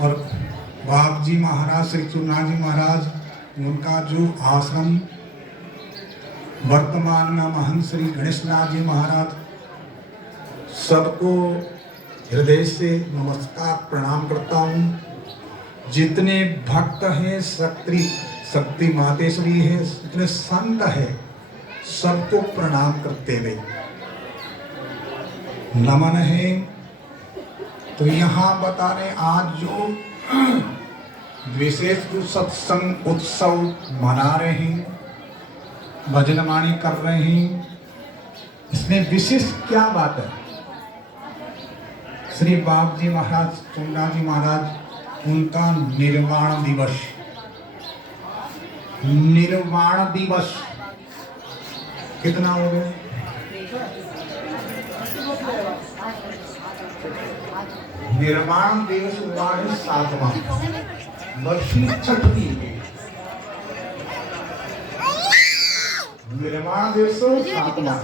और बाप जी महाराज श्री चूरनाथ जी महाराज, उनका जो आश्रम वर्तमान में महंत श्री गणेशनाथ जी महाराज, सबको हृदय से नमस्कार प्रणाम करता हूँ। जितने भक्त हैं, शक्ति मातेश्वरी है, जितने संत है, सबको प्रणाम करते हुए नमन है। तो यहाँ बता रहे आज जो विशेष जो सत्संग उत्सव मना रहे हैं, भजनवाणी कर रहे हैं, इसमें विशेष क्या बात है? श्री बाप जी महाराज, चूरनाथ जी महाराज, उनका निर्वाण दिवस, निर्वाण दिवस कितना हो गया? निर्वाण दिवस हुआ है 7वां, वर्षी छठी निर्वाण दिवस 7वां।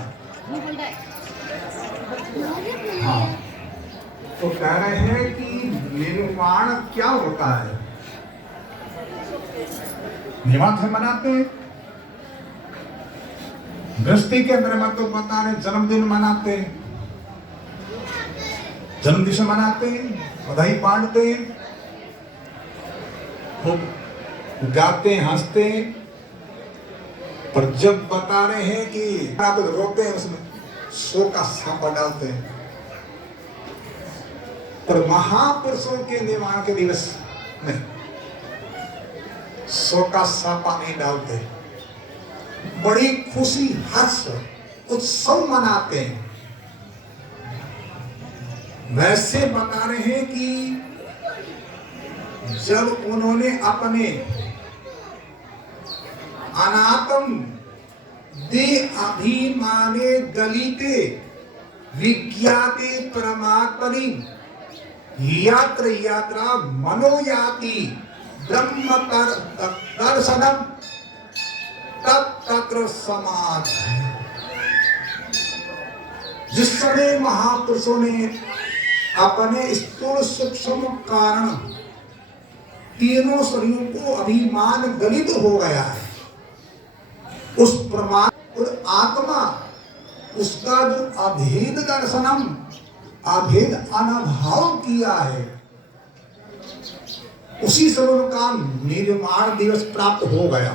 हाँ, तो कह रहे हैं कि निर्वाण क्या होता है? निर्वाण से मनाते हैं, गृहस्थी के अंदर मत तो बता रहे, जन्मदिन मनाते हैं, जन्मदिन से मनाते हैं, बधाई बांटते हैं, खूब गाते हैं, हंसते हैं। पर जब बता रहे हैं कि आप रोते हैं, उसमें शोक का सापा डालते हैं। पर महापुरुषों के निर्वाण के दिवस में शोक का सापा नहीं डालते, बड़ी खुशी हर्ष उत्सव मनाते हैं। वैसे बता रहे हैं कि जब उन्होंने अपने अनात्म दे अभिमाने गलिते विज्ञाते परमात्मनि यात्र यात्रा मनोयाति ब्रह्म दर्शनम तत्र समाधि। जिस समय महापुरुषों ने अपने स्थूल सूक्ष्म कारण तीनों शरीरों को अभिमान गलित हो गया है, उस परमात्मा और आत्मा, उसका जो अभेद दर्शनम, अभेद अनुभव किया है, उसी समय का निर्वाण दिवस प्राप्त हो गया।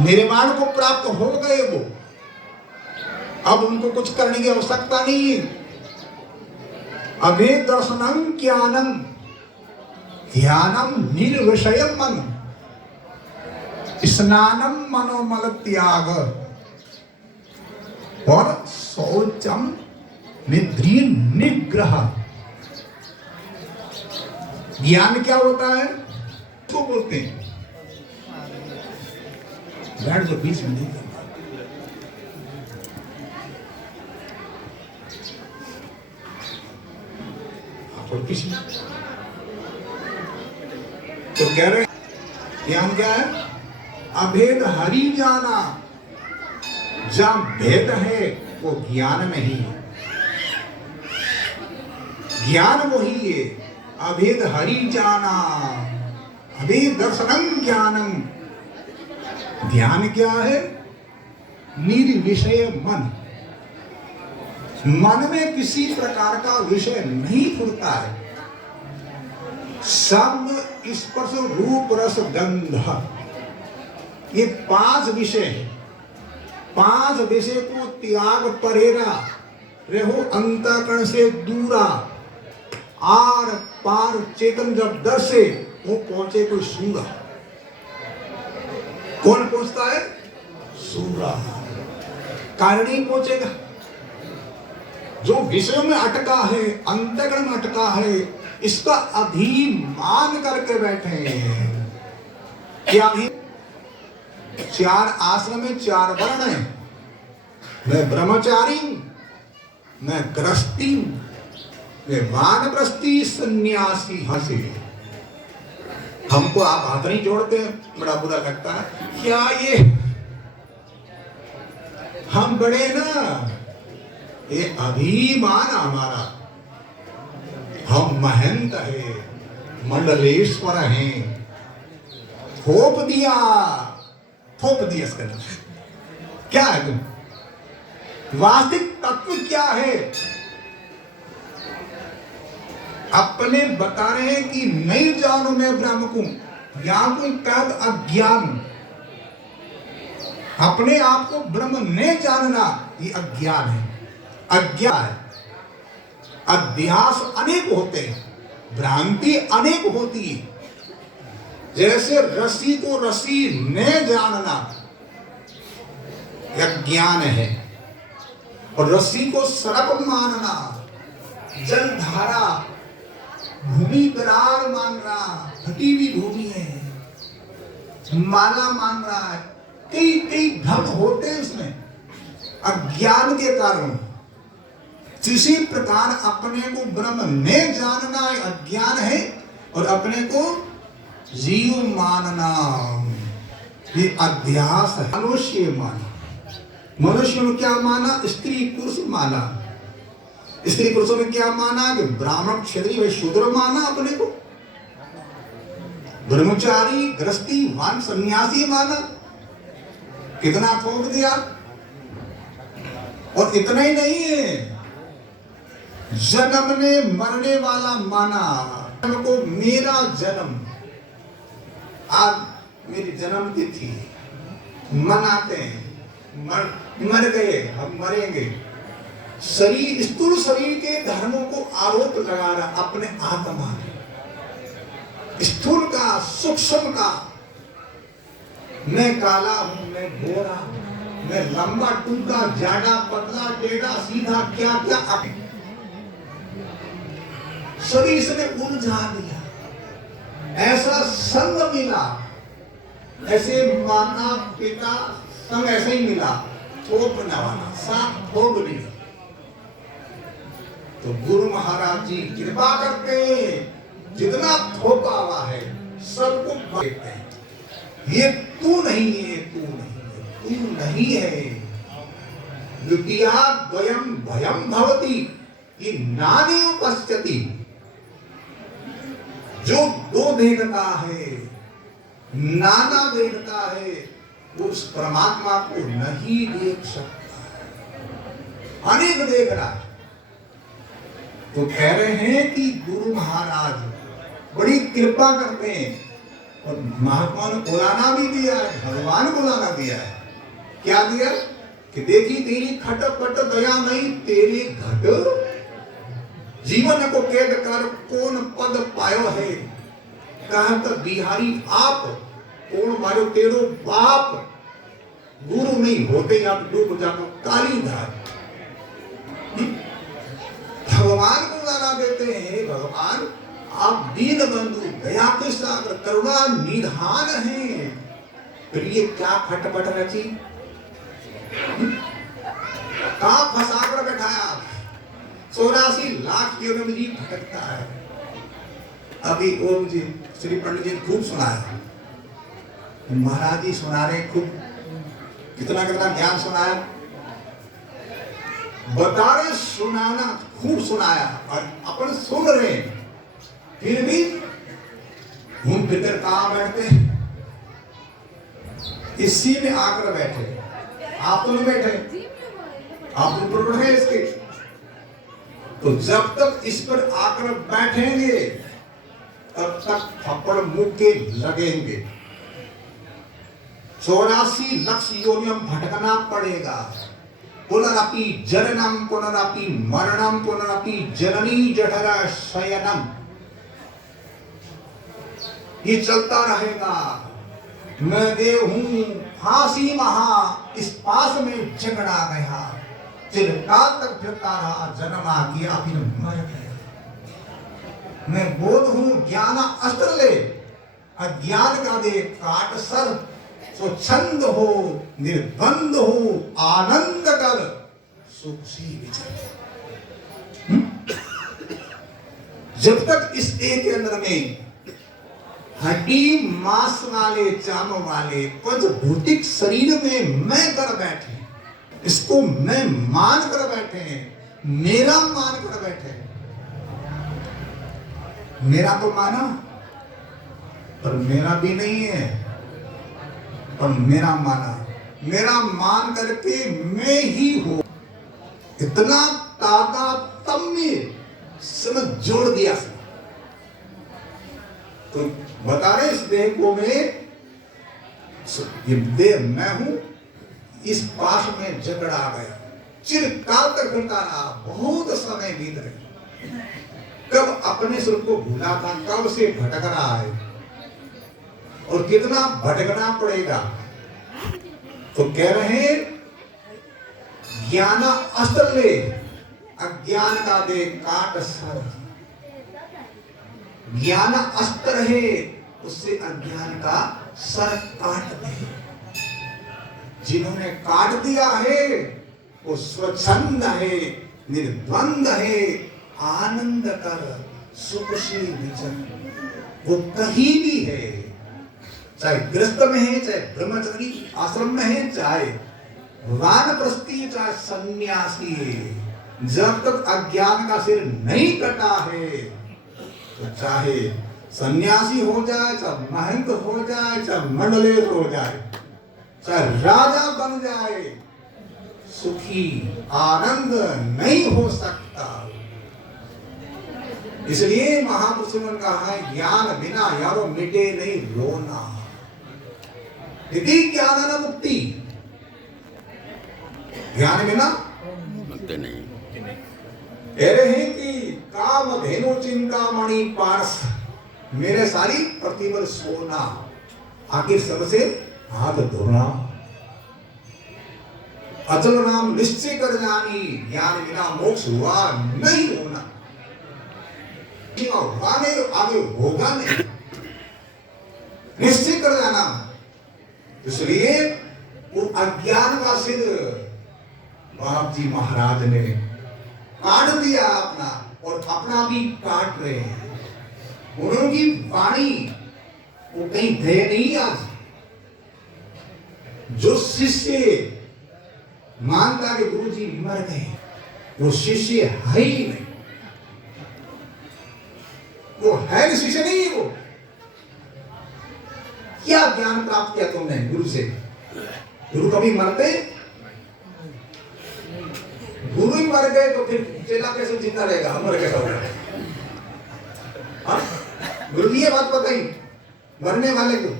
निर्वाण को प्राप्त हो गए वो, अब उनको कुछ करने की आवश्यकता नहीं है। अभेद दर्शनम ज्ञानम ध्यानम निर्विषयम मन स्नानम मनोमल त्याग और शौचम निद्री निग्रह। ज्ञान क्या होता है तो बोलते हैं, बैठ जो बीच में नहीं करना। और किसी तो कह रहे ज्ञान क्या है? अभेद हरि जाना। जहां भेद है वो ज्ञान नहीं है, ज्ञान वही है। अभेद हरि जाना, अभेद दर्शनम ज्ञानम। ध्यान क्या है? निर्विषय मन, मन में किसी प्रकार का विषय नहीं फुरता है। शब्द स्पर्श रूप रस गंध, ये 5 विषय है। 5 विषय को त्याग परेरा रहो अंतःकरण से दूरा। आर पार चेतन जब दर्शे वो पहुंचे कोई सूरा। कौन पहुंचता है? सूरा। कारणी पहुंचेगा। जो विषयों में अटका है, अंतःकरण में अटका है, इसका अभिमान करके बैठे हैं। क्या भी 4 आश्रम में 4 वर्ण है, मैं ब्रह्मचारी, मैं गृहस्थी, मैं वानप्रस्थी, सन्यासी। हंसे हमको आप हाथ नहीं जोड़ते, बड़ा बुरा लगता है। क्या ये हम बड़े ना, ये अभिमान हमारा, हम महंत है, मंडलेश्वर हैं। थोप दिया इसके अंदर क्या है? वास्तविक तत्व क्या है? अपने बता रहे हैं कि नहीं जानो मैं ब्रह्म को, ज्ञान को तद अज्ञान। अपने आप को ब्रह्म नहीं जानना ये अज्ञान है, अज्ञान है। अध्यास अनेक होते हैं, भ्रांति अनेक होती है। जैसे रस्सी को रस्सी न जानना यह ज्ञान है, और रस्सी को सर्प मानना, जलधारा भूमि करार मान रहा, फटी हुई भूमि है, माला मान रहा है। कई कई ढंग होते हैं उसमें अज्ञान के कारण। किसी प्रकार अपने को ब्रह्म ने जानना अज्ञान है, और अपने को जीव मानना ये अध्यास है। मनुष्य माना, मनुष्य में क्या माना? स्त्री पुरुष माना। स्त्री पुरुषों में क्या माना? कि ब्राह्मण क्षत्रिय शूद्र माना अपने को। ब्रह्मचारी गृहस्थी वान सन्यासी माना। कितना थोप दिया। और इतना ही नहीं है, जन्म ने मरने वाला माना। को मेरा जन्म, आज मेरी जन्म तिथि मनाते हैं, मर गए हम मरेंगे। शरीर, स्थूल शरीर के धर्मों को आरोप लगा रहा अपने आत्मा में। स्थूल का, सूक्ष्म का, मैं काला हूं, मैं गोरा हूं, मैं लंबा टूका, ज्यादा पतला, टेढ़ा सीधा, क्या क्या शरीर से उलझा दिया। ऐसा संग मिला, ऐसे माता पिता संग ऐसे ही मिला, थोपना वाला साथ थोप दिया। तो गुरु महाराज जी कृपा करते हैं, जितना थोपा हुआ है सबको देखते हैं। ये तू नहीं है, तू नहीं है, तू नहीं है। द्वितीया द्वयम भयम भवति, ये नानी उपस्थिति। जो दो देखता है, नाना देखता है, वो उस परमात्मा को नहीं देख सकता, अनेक देख रहा है। तो कह रहे हैं कि गुरु महाराज बड़ी कृपा करते हैं, और महात्मा ने बुलाना भी दिया है, भगवान बुलाना दिया है। क्या दिया? कि देखी तेरी खटपट दया नहीं, तेरे घट जीवन को कैद कर कौन पद पायो है। कहत बिहारी आप कौन मारो तेरो बाप। गुरु नहीं होते आप डूब जाकर काली धार। भगवान को बुलाना देते हैं। भगवान आप दीन बंधु, दया के सागर, करुणा निधान हैं। फिर ये क्या खटपट रची, कहां फंसा कर बैठाया। 84 लाख योनि में जी भटकता है। अभी ओम जी, श्री पंडित जी खूब सुनाया, महाराज जी सुना रहे खूब, कितना कितना ज्ञान सुनाया, बता रहे, सुनाना खूब सुनाया, और अपन सुन रहे, फिर भी घूम फिर कहां बैठते, इसी में आकर बैठे। आप तो नहीं बैठे, आप ऊपर बैठे इसके। तो जब तक इस पर आकर बैठेंगे तब तक थप्पड़ मुंह के लगेंगे। 84 लाख योनियों भटकना पड़ेगा। पुनरपि जननम पुनरपि मरणम पुनरपि जननी जठरा शयनम, ये चलता रहेगा। मैं देव हूं फांसी महा, इस पास में झगड़ा गया, चिरकाल तक फिरता रहा, जन्मा किया फिर मर गया। मैं बोध हूं ज्ञान अस्त्र ले, अज्ञान का दे काट सर। सो छंद हो निर्बंध हो, आनंद कर सुख सी विचर। जब तक इस देह के अंदर में हड्डी मांस वाले, चाम वाले पंचभौतिक शरीर में मैं कर बैठे, इसको मैं मान कर बैठे हैं, मेरा मान कर बैठे हैं। मेरा तो माना पर मेरा भी नहीं है, पर मेरा माना, मेरा मान करके मैं ही हूं, इतना तादात्म्य समझ जोड़ दिया। तो बता रहे इस देह को मैं, ये देह मैं हूं, इस पाश में झगड़ा आ गया, चिरकाल तक घूमता रहा, बहुत समय बीत रहे, कब अपने स्वरूप को भूला था, कब से भटक रहा है और कितना भटकना पड़ेगा। तो कह रहे ज्ञान अस्त्र ले, अज्ञान का दे काट सर। ज्ञान अस्त्र है, उससे अज्ञान का सर काट दे। जिन्होंने काट दिया है वो स्वच्छंद है, निर्द्वंद है, आनंद कर सुख से विचन। वो कहीं भी है, चाहे गृहस्थ में है, चाहे ब्रह्मचारी आश्रम में है, चाहे वानप्रस्थी, चाहे सन्यासी है, जब तक अज्ञान का सिर नहीं कटा है, तो चाहे सन्यासी हो जाए, चाहे महंत हो जाए, चाहे मंडलेश हो जाए, चाहे राजा बन जाए, सुखी आनंद नहीं हो सकता। इसलिए महापुरुषों ने कहा है ज्ञान बिना यारो मिटे नहीं रोना। यदि ज्ञान न मुक्ति, ज्ञान बिना मुक्ति नहीं। कह रहे हैं कि काम धेनु चिंतामणि पार्स, मेरे सारी प्रतिबल सोना, आखिर सबसे हाथ धोना। अचल नाम निश्चय कर जानी, ज्ञान बिना मोक्ष हुआ नहीं होना। हुआ नहीं, आगे होगा नहीं, निश्चय कर जाना। इसलिए वो अज्ञान का सिर बाप जी महाराज ने काट दिया अपना, और अपना भी काट रहे हैं। उनकी वाणी वो कहीं गए नहीं। आज जो शिष्य मानता कि गुरु जी मर गए, वो शिष्य है ही नहीं, वो है शिष्य नहीं। वो क्या ज्ञान प्राप्त किया तुमने गुरु से? गुरु कभी मरते? गुरु ही मर गए तो फिर चेला कैसे जिंदा रहेगा, अमर कैसा होगा? गुरु जी ये बात बताई मरने वाले को।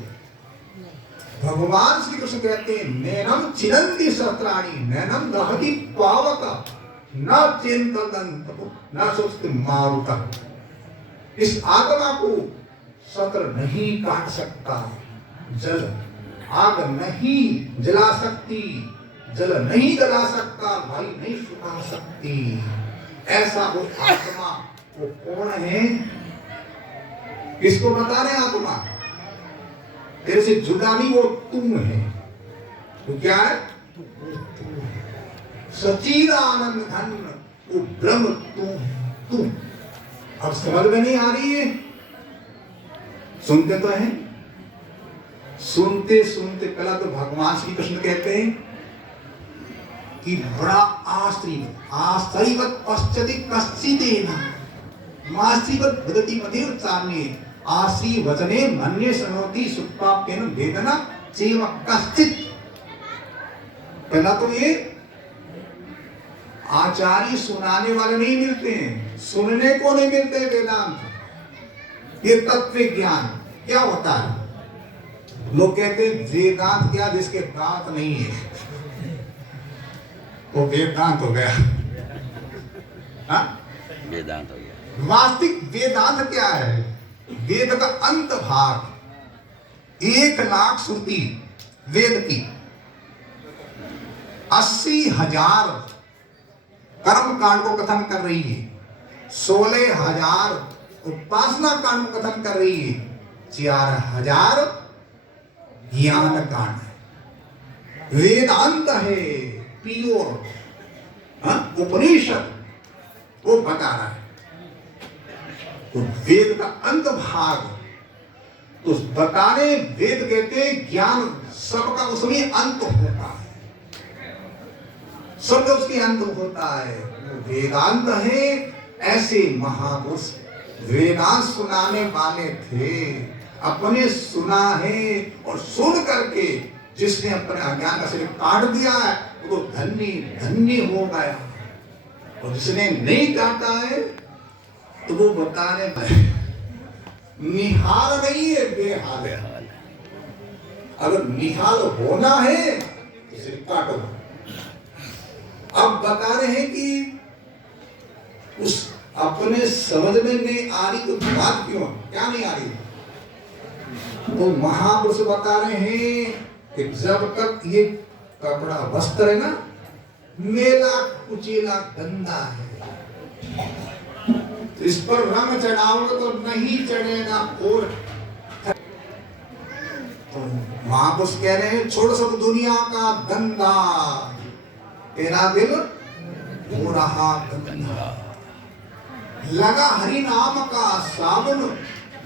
भगवान श्री कृष्ण कहते हैं नैनम चिरंती सहस्राणि नैनम दहति पावक न चिंतन न सोचते मारुता। इस आत्मा को शस्त्र नहीं काट सकता, जल आग नहीं जला सकती, जल नहीं जला सकता, भाई नहीं सुखा सकती। ऐसा वो आत्मा वो कौन है? किसको बता रहे आत्मा? तेरे से जुदा नहीं, वो तुम है। वो क्या है? सचीर आनंद धन, वो ब्रह्म तुम। अब समझ में नहीं आ रही है? सुनते तो हैं, सुनते सुनते पहला तो भगवान श्री कृष्ण कहते हैं कि बड़ा आश्चर्यवत पश्चति कश्चिदेन माश्चर्यवत वदति मधुर चान्ये आश्री वचने मन्ये शृणोति सुप्पाप्येन वेदना चैव कश्चित्। पहला तो ये आचार्य सुनाने वाले नहीं मिलते हैं, सुनने को नहीं मिलते। वेदांत ये तत्व ज्ञान क्या होता है? लोग कहते हैं वेदांत क्या, जिसके दांत नहीं है वो वेदांत हो गया। हाँ? वेदांत हो गया। वास्तविक वेदांत क्या है? वेद का अंत भाग 1,00,000 श्रुति वेद की, 80,000 कर्म कांड को कथन कर रही है, 16,000 उपासना कांड को कथन कर रही है, 4,000 ज्ञान कांड है। वेदांत है प्योर, उपनिषद वो बता रहा है। तो वेद का अंत भाग तो बताने, वेद कहते हैं ज्ञान सबका उसमें अंत होता है, सब उसके अंत होता है। वेदांत है। ऐसे महापुरुष वेदांत सुनाने वाले थे, अपने सुना है और सुन करके जिसने अपने अज्ञान का सिर काट दिया है वो तो धन्य धन्य हो गया, और जिसने नहीं काटा है तो वो बता रहे निहाल नहीं है, बेहाल है। बेहाल है। अगर निहाल होना है तो सिर काटो। अब बता रहे हैं कि उस अपने समझ में नहीं आ रही तो बात क्यों, क्या नहीं आ रही? तो महापुरुष बता रहे हैं कि जब तक ये कपड़ा वस्त्र है ना मेला कुचेला गंदा है, तो इस पर रंग चढ़ाओगे तो नहीं चढ़ेगा। और तो महापुरुष कह रहे हैं छोड़ सब दुनिया का गंदा, तेरा दिल हो रहा गंदा, लगा हरि नाम का साबुन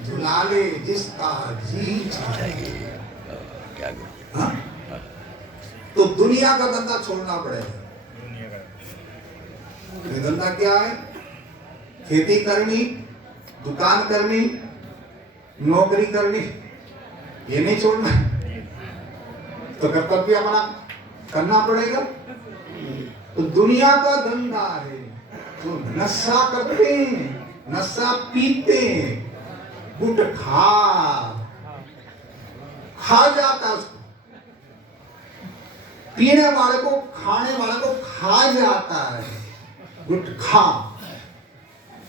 धुला ले जिसका जी चाहिए क्या करें? हाँ? तो दुनिया का धंधा छोड़ना पड़ेगा। ये धंधा क्या है? खेती करनी, दुकान करनी, नौकरी करनी, ये नहीं छोड़ना। तो कर्तव्य अपना करना पड़ेगा। तो दुनिया का धंधा है, तो नशा करते हैं, नशा पीते हैं, गुट खा जाता उसको, पीने वाले को खाने वाले को खा जाता है, गुट खा।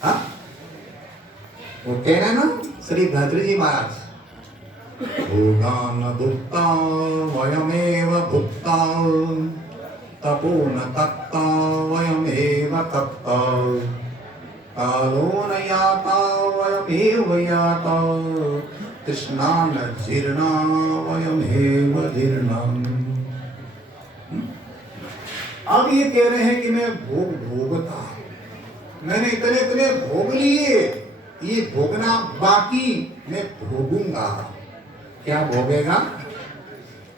हाँ? वो कह रहे ना श्री भद्र जी महाराज, भोगान भुक्ता वयमेव भुक्ता तपो न तप्ता वयमेव तप्ता कालो न याता वयमेव याता तृष्णा न जीर्णा वयमेव जीर्णम्। अब ये कह रहे हैं कि मैं भोगता, मैंने इतने इतने भोग लिए, ये भोगना बाकी, मैं भोगूंगा। क्या भोगेगा?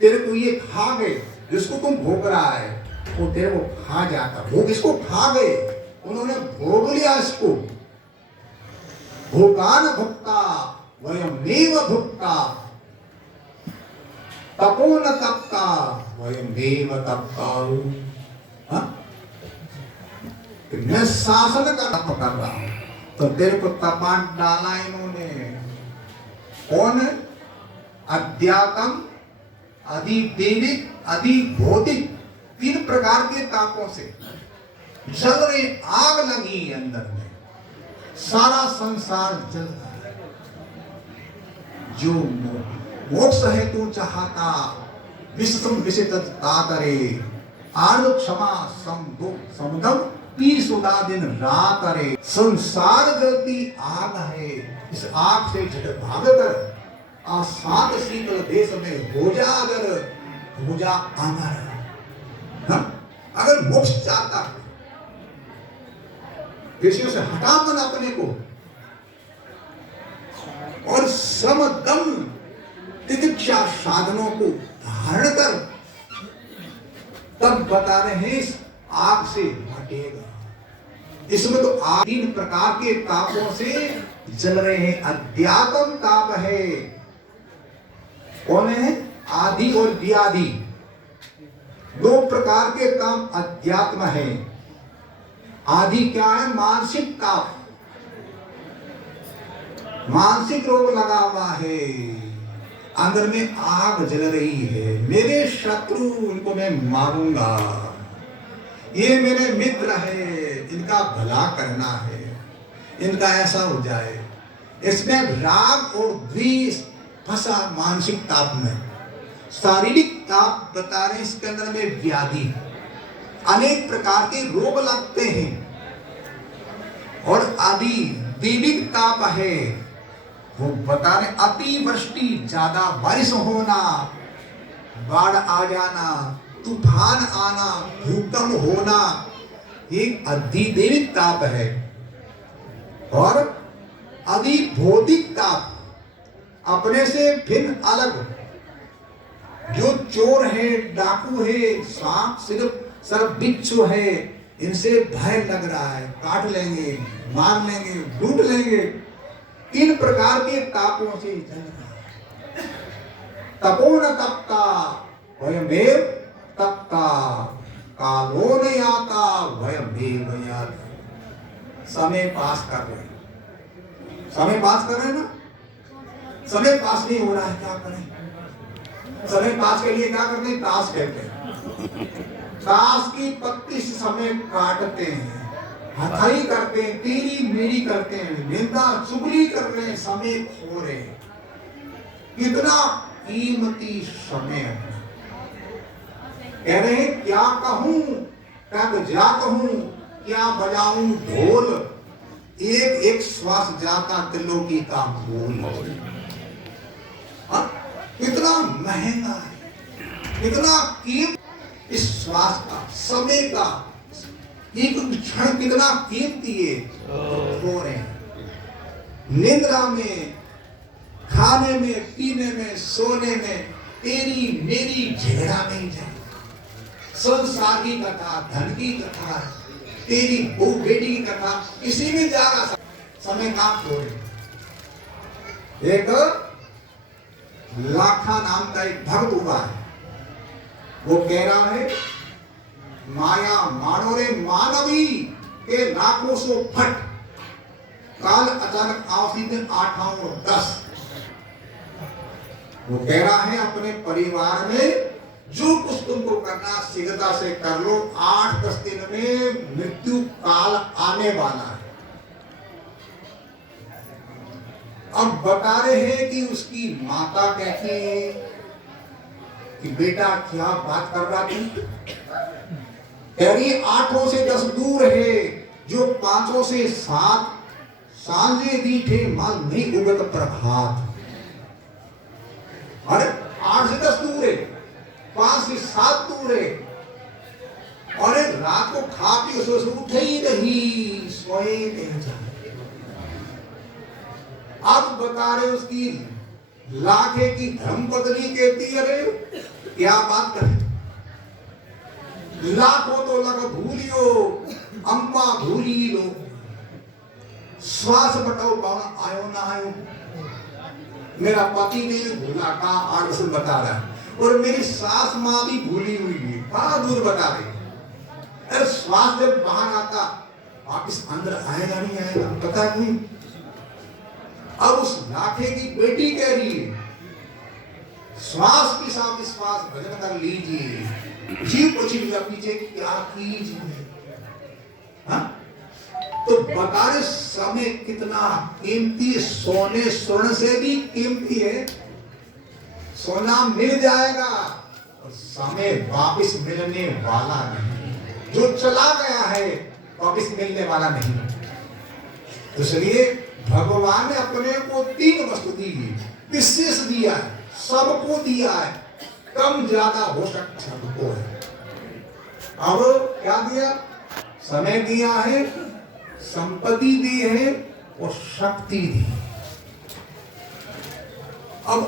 तेरे को ये खा गए, जिसको तुम भोग रहा है वो तेरे को खा जाता, भोग इसको खा गए, उन्होंने भोग लिया इसको। भोगान भुक्ता वयमेव भुक्ता तपो न तप्ता वयमेव तप्ता। हाँ? मैं शासन का तप कर रहा हूं, तो तेरे को तपा डाला इन्होंने। कौन? अध्यात्म, अधिदैविक, अधिभौतिक, तीन प्रकार के तापों से जल रही आग लगी अंदर में, सारा संसार जल रहा है। जो मोक्ष है तू चाहता, विश्वम विशिष्टता करे, आर्य क्षमा समुदम पी सुधा दिन रात रे। संसार जलती आग है, इस आग से झट भाग कर आसात शीतल देश में हो जा, अगर हो जा अमर। अगर मोक्ष चाहता है, विषयों से हटा मन अपने को, और समदम तितिक्षा साधनों को धारण कर, तब बता रहे हैं इस आग से हटेगा। इसमें तो तीन प्रकार के तापों से जल रहे हैं। अध्यात्म ताप है, कौन है? आदि और व्याधि, दो प्रकार के काम अध्यात्म है। आदि क्या है? मानसिक ताप, मानसिक रोग लगा हुआ है, अंदर में आग जल रही है, मेरे शत्रु इनको मैं मारूंगा, ये मेरे मित्र है, इनका भला करना है, इनका ऐसा हो जाए। इसमें राग और द्वेष फंसा मानसिक ताप में। शारीरिक ताप बता रहे इसके अंदर में व्याधि, अनेक प्रकार के रोग लगते हैं। और आदि दैविक ताप है, वो बता रहे अतिवृष्टि, ज्यादा बारिश होना, बाढ़ आ जाना, तूफान आना, भूकंप होना, एक अधिदैविक ताप है। और अधिभौतिक ताप, अपने से भिन्न अलग, जो चोर है, डाकू है, सांप सर्प बिच्छू है, इनसे भय लग रहा है, काट लेंगे, मार लेंगे, लूट लेंगे, तीन प्रकार के तापों से जल रहा है। तपो न तपता वयमेव तपता, कालो न याता वयमेव याता। समय पास कर रहे हैं, समय पास कर रहे हैं ना। समय पास नहीं हो रहा है, क्या करें? समय पास के लिए क्या करते हैं? ताश खेलते हैं, ताश की पत्ती से समय काटते हैं, हथाई करते हैं, तेरी मेरी करते हैं, निंदा चुगली कर रहे हैं, समय खो रहे हैं। कितना कीमती समय है। कह रहे हैं क्या कहूं कब जा कहूं, क्या बजाऊं ढोल, एक एक श्वास जाता त्रिलोकी का मूल। कितना महंगा है, कितना कीमत इस श्वास का, समय का, एक क्षण कितना कीमती है। हो रहे हैं निद्रा में, खाने में, पीने में, सोने में, तेरी मेरी झगड़ा नहीं जाए। संसार की कथा, धन की कथा, तेरी बहू बेटी की कथा, किसी में जा रहा समय का छोड़े। एक लाखा नाम का एक भक्त हुआ है, वो कह रहा है माया मानो रे मानवी के लाखों सो फट, काल अचानक आसी दिन 8 और 10। वो कह रहा है अपने परिवार में जो कुछ तुमको करना शीघ्रता से कर लो, 8-10 दिन में मृत्यु काल आने वाला है। अब बता रहे हैं कि उसकी माता कहती है कि बेटा क्या बात कर रहा थी? कह रही 8 से 10 दूर है, जो 5 से 7 सांझे दीठे माल नहीं उगत प्रभात। अरे 8 से 10 दूर है, 5 से 7 दूर है, और रात को खा पी सो उठे ही नहीं, सोए नहीं जाए। अब बता रहे उसकी लाखे की धर्मपत्नी कहती अरे क्या बात करे, लाखों तो लग भूलियो अम्मा भूली लो, श्वास बताओ कौन आयो ना आयो। मेरा पति नहीं भूला, कहा आगे बता रहा है, और मेरी सास माँ भी भूली हुई है, कहा दूर बता रही। अरे श्वास जब बाहर आता वापिस अंदर आएगा नहीं आएगा पता नहीं। अब उस लाखे की बेटी कह रही है श्वास के साथ श्वास भजन कर लीजिए, जीव को चिड़िया पीछे क्या कीजिए। तो बता रहे समय कितना कीमती, सोने स्वर्ण से भी कीमती है। सोना मिल जाएगा और समय वापस मिलने वाला नहीं, जो चला गया है वापस मिलने वाला नहीं। इसलिए भगवान ने अपने को 3 वस्तु दी है, विशेष दिया है, सबको दिया है, कम ज्यादा हो सकता सबको है। अब क्या दिया? समय दिया है, संपत्ति दी है और शक्ति दी। अब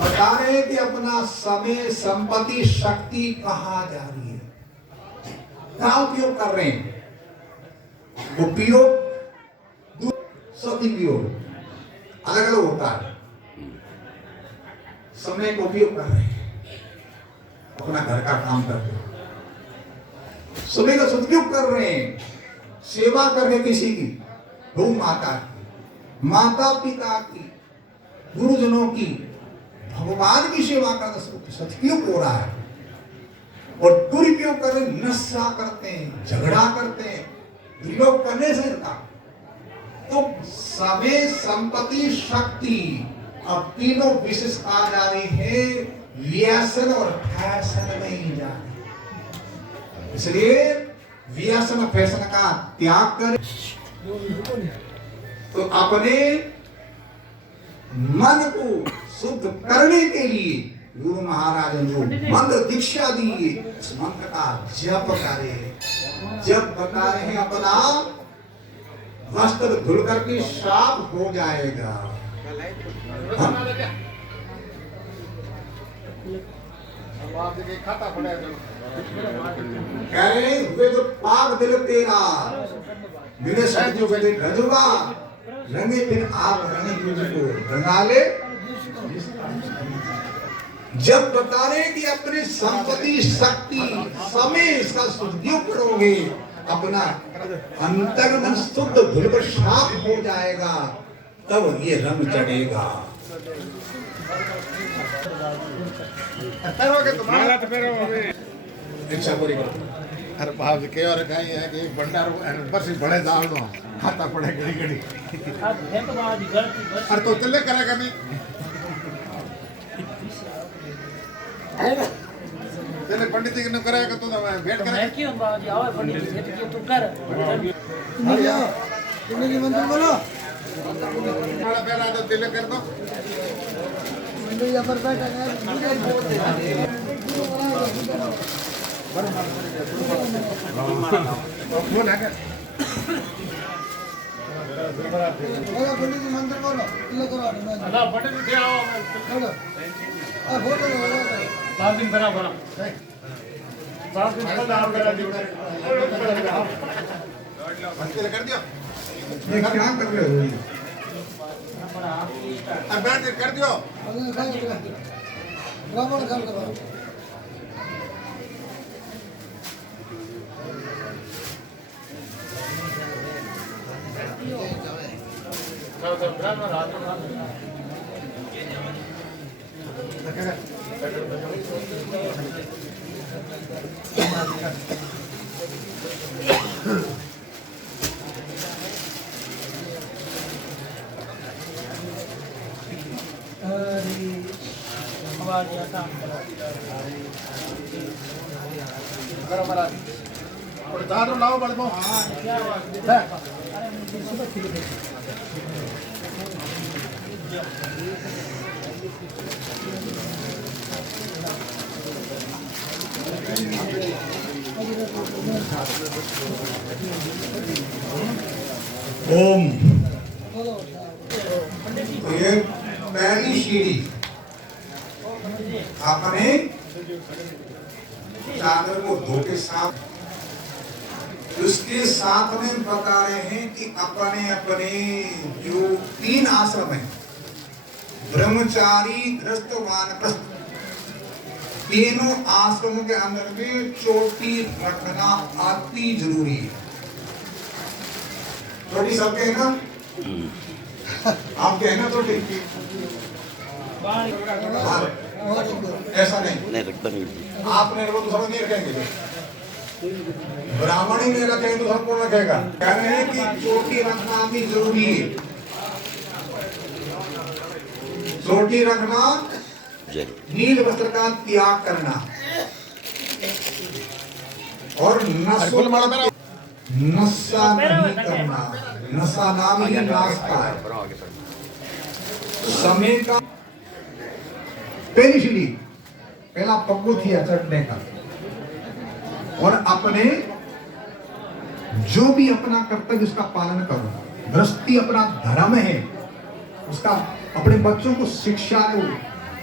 बता रहे हैं कि अपना समय, संपत्ति, शक्ति कहाँ जा रही है, क्या उपयोग कर रहे हैं? उपयोग सदुपयोग अलग अलग होता है। समय का उपयोग कर रहे हैं, अपना घर का काम करते हैं, समय का सदुपयोग कर रहे हैं, सेवा कर रहे किसी की, गौ माता की, माता पिता की, गुरुजनों की, भगवान की सेवा करना सदुपयोग हो रहा है। और दुरुपयोग कर रहे, नशा करते हैं, झगड़ा करते हैं, दुरुपयोग करने से था। तो समय, संपत्ति, शक्ति, अब तीनों विशेष आ जा रही है, व्यसन और फैशन में ही जा रही। इसलिए व्यसन फैशन का त्याग करें। तो अपने मन को शुद्ध करने के लिए गुरु महाराज ने जो मंत्र दीक्षा दी है, उस मंत्र का जप करें। जब बता रहे हैं अपना वस्त्र धुल करके साफ हो जाएगा। कह रहे हुए जो पाक दिल तेरा मेरे साथ जो कहते गजुगा रंगे, फिर आप रंगे तुझको रंगा ले। जब बता रहे कि अपने संपत्ति शक्ति समय इसका सदुपयोग करोगे, अपना अंतर्मन शुद्ध धुल साफ हो जाएगा, तब ये रंग चढ़ेगा। इच्छा पूरी करो। अरे भाव के और कहीं है कि भंडार ऊपर से बड़े दाल दो खाता पड़े घड़ी घड़ी। अरे तो तिल्ले करेगा नहीं, तेरे पंडित जी ने कराएगा तो भेंट करेगा। क्यों बाबूजी आओ पंडित जी ये तू कर तुमने की मंत्र बोलो बड़ा पहला तो तिल्ले कर दो। मंदिर यहाँ पर बैठा है बोल है क्या? पंडित जी मंत्र बोलो तिलक करो अल्लाह पंडित जी आओ बोलो फोटो बात दिन बना बना बात दिन बना आप करा दियो तिल्ले कर दियो। ये क्या कर रहे हो? अब बैठ कर दियो। ब्राह्मण खान करो आवाज आता करो मरा और दारू लाओ बड़ दो। क्या बात ओम। बोलो तो ये पहली सीढ़ी अपने चादर को धो के साफ, उसके साथ में बता रहे हैं कि अपने अपने जो 3 आश्रम है, ब्रह्मचारी गृहस्थ वानप्रस्थ, तीनों आश्रमों के अंदर में चोटी रखना अति जरूरी है। चोटी सबके है ना? आपके है ना चोटी? ऐसा नहीं, नहीं रखता नहीं। आपने वो दूसरा नहीं रखेंगे, ब्राह्मण ही नहीं रखेंगे तो हम कौन रखेगा? कह रहे हैं कि चोटी रखना भी जरूरी है। चोटी रखना, नील वस्त्र का त्याग करना और नशा नहीं करना। नशा नाम ही नाश्ता है। समय का पहली सीढ़ी, पहला पप्पू थी चढ़ने का। और अपने जो भी अपना कर्तव्य उसका पालन करो। गृहस्थी अपना धर्म है, उसका अपने बच्चों को शिक्षा दो।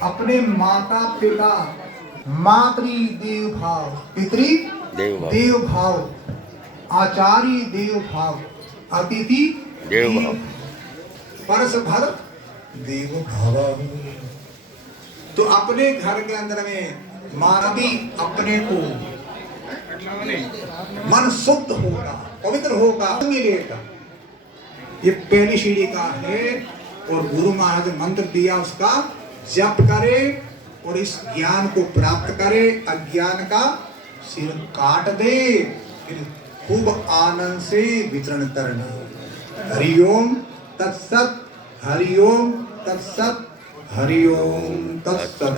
अपने माता पिता, मातृ देव भाव, पितृ देव भाव, आचार्य देव भाव, अतिथि देव भाव, परस भर देव भाव। तो अपने घर के अंदर में मानवी अपने को मन शुद्ध होगा, पवित्र होगा, मिलेगा। ये पहली सीढ़ी का है। और गुरु महाराज ने मंत्र दिया, उसका जप करे और इस ज्ञान को प्राप्त करे। अज्ञान का सिर काट दे, फिर खूब आनंद से विचरण करना। हरिओम तत्सत, हरिओम तत्सत, हरिओम तत्सत।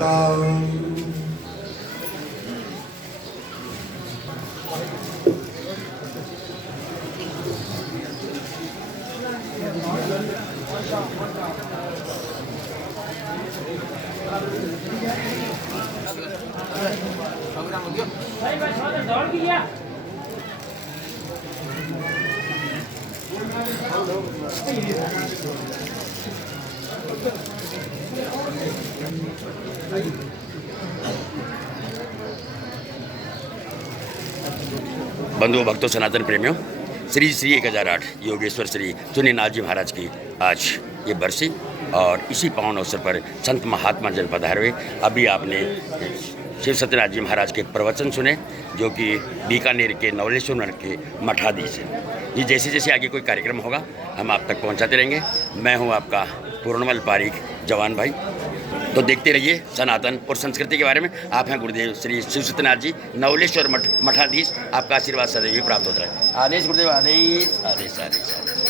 भाई भाई थोड़ा दौड़ गया बंधुओं भक्तों सनातन प्रेमियों, श्री श्री 1008 योगेश्वर श्री चुन्नीनाथ जी महाराज की आज ये बरसी और इसी पावन अवसर पर संत महात्मा जन पधारे। अभी आपने शिव सत्यनारायण जी महाराज के प्रवचन सुने, जो कि बीकानेर के नवलेश्वर मठ के मठाधीश हैं। ये जैसे जैसे आगे कोई कार्यक्रम होगा हम आप तक पहुंचाते रहेंगे। मैं हूं आपका पूर्णमल पारीक जवान भाई। तो देखते रहिए सनातन और संस्कृति के बारे में। आप हैं गुरुदेव श्री शिव सत्यनारायण जी नवलेश्वर मठ मठाधीश। आपका आशीर्वाद सदैव प्राप्त होता है। आदेश गुरुदेव, आदेश आदेश आदेश आदेश।